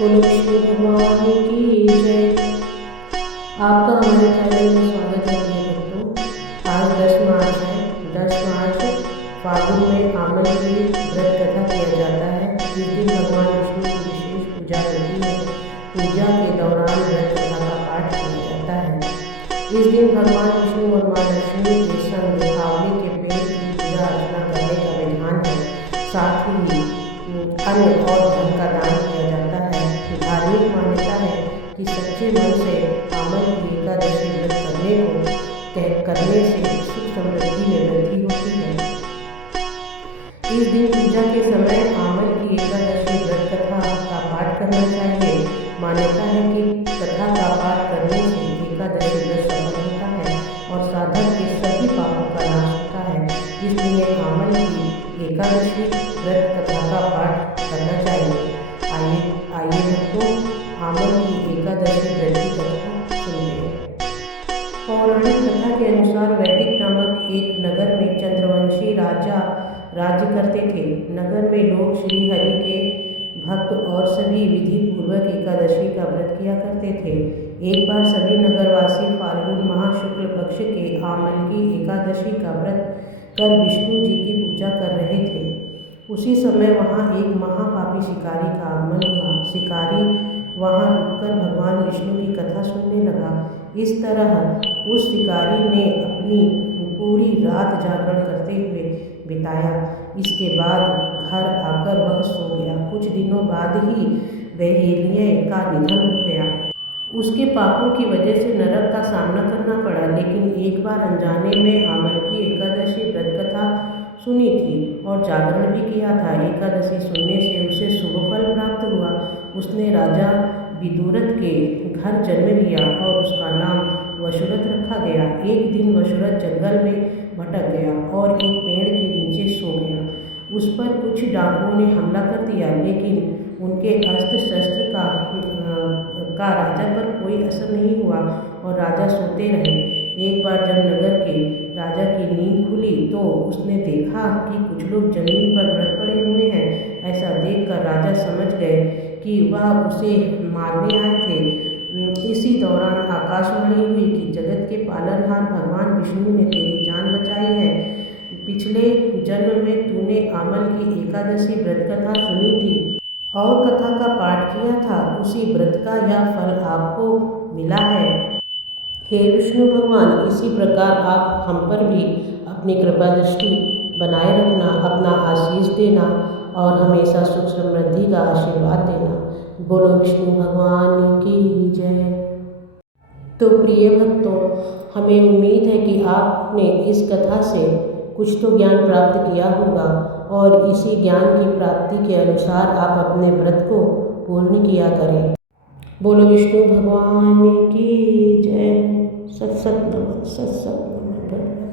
बोलो विष्णु भगवान की जय। आपका हमारे चैनल में स्वागत है प्रिय भक्तों। आज 10 मार्च है। 10 मार्च फागुन में आमल की व्रत कथा किया जाता है। इस दिन भगवान विष्णु की विशेष पूजा होती है। पूजा के दौरान व्रत कथा का पाठ किया जाता है। इस दिन भगवान विष्णु और माँ लक्ष्मी के संग आंवले के पेड़ की पूजा अर्चना करने का विधान है। साथ ही अन्न और धन का दान किया जाता है। धार्मिक मान्यता है कि सच्चे मन से आमल की एकादशी व्रत करने से सुख समृद्धि में वृद्धि होती है। इस दिन पूजा के समय आमल की एकादशी व्रत कथा का पाठ करना चाहिए। मान्यता है कि कथा का पाठ करने से एकादशी व्रत सफल होता है और साधक के सभी पापों का नाश होता है। इसलिए आमल की एकादशी व्रत कथा का पाठ करना चाहिए। आइए भक्तों, आमल की एकादशी व्रत की कथा सुनते हैं। पौराणिक कथा के अनुसार वैदिक नामक एक नगर में चंद्रवंशी राजा राज्य करते थे। नगर में लोग श्री हरि के भक्त और सभी विधि पूर्वक एकादशी का व्रत किया करते थे। एक बार सभी नगरवासी फाल्गुन माह शुक्ल पक्ष के आमल की एकादशी का व्रत कर विष्णु जी की पूजा कर रहे थे। उसी समय वहाँ एक महापापी शिकारी का आगमन हुआ। शिकारी वहाँ रुककर भगवान विष्णु की कथा सुनने लगा। इस तरह उस शिकारी ने अपनी पूरी रात जागरण करते हुए बिताया। इसके बाद घर आकर वह सो गया। कुछ दिनों बाद ही बहेलिये का निधन हो गया। उसके पापों की वजह से नरक का सामना करना पड़ा। लेकिन एक बार अनजाने में आमल की एकादशी व्रत कथा सुनी थी और जागरण भी किया था। एकादशी सुनने से उसे शुभ फल प्राप्त हुआ। उसने राजा विदुरथ के घर जन्म लिया और उसका नाम वसुरथ रखा गया। एक दिन वसुरथ जंगल में भटक गया और एक पेड़ के नीचे सो गया। उस पर कुछ डाकुओं ने हमला कर दिया, लेकिन उनके अस्त्र शस्त्र का राजा पर कोई असर नहीं हुआ और राजा सोते रहे। एक बार जब नगर के राजा की नींद खुली तो उसने देखा कि कुछ लोग जमीन पर मृत पड़े हुए हैं। ऐसा देखकर राजा समझ गए कि वह उसे मारने आए थे। इसी दौरान आकाशवाणी हुई कि जगत के पालनहार भगवान विष्णु ने तेरी जान बचाई है। पिछले जन्म में तूने आमल की एकादशी व्रत कथा सुनी थी और कथा का पाठ किया था। उसी व्रत का यह फल आपको मिला है। हे विष्णु भगवान, इसी प्रकार आप हम पर भी अपनी कृपा दृष्टि बनाए रखना, अपना आशीष देना और हमेशा सुख समृद्धि का आशीर्वाद देना। बोलो विष्णु भगवान की जय। तो प्रिय भक्तों, हमें उम्मीद है कि आपने इस कथा से कुछ तो ज्ञान प्राप्त किया होगा और इसी ज्ञान की प्राप्ति के अनुसार आप अपने व्रत को पूर्ण किया करें। बोलो विष्णु भगवान की जय। सत सत नमः, सत सत नमः।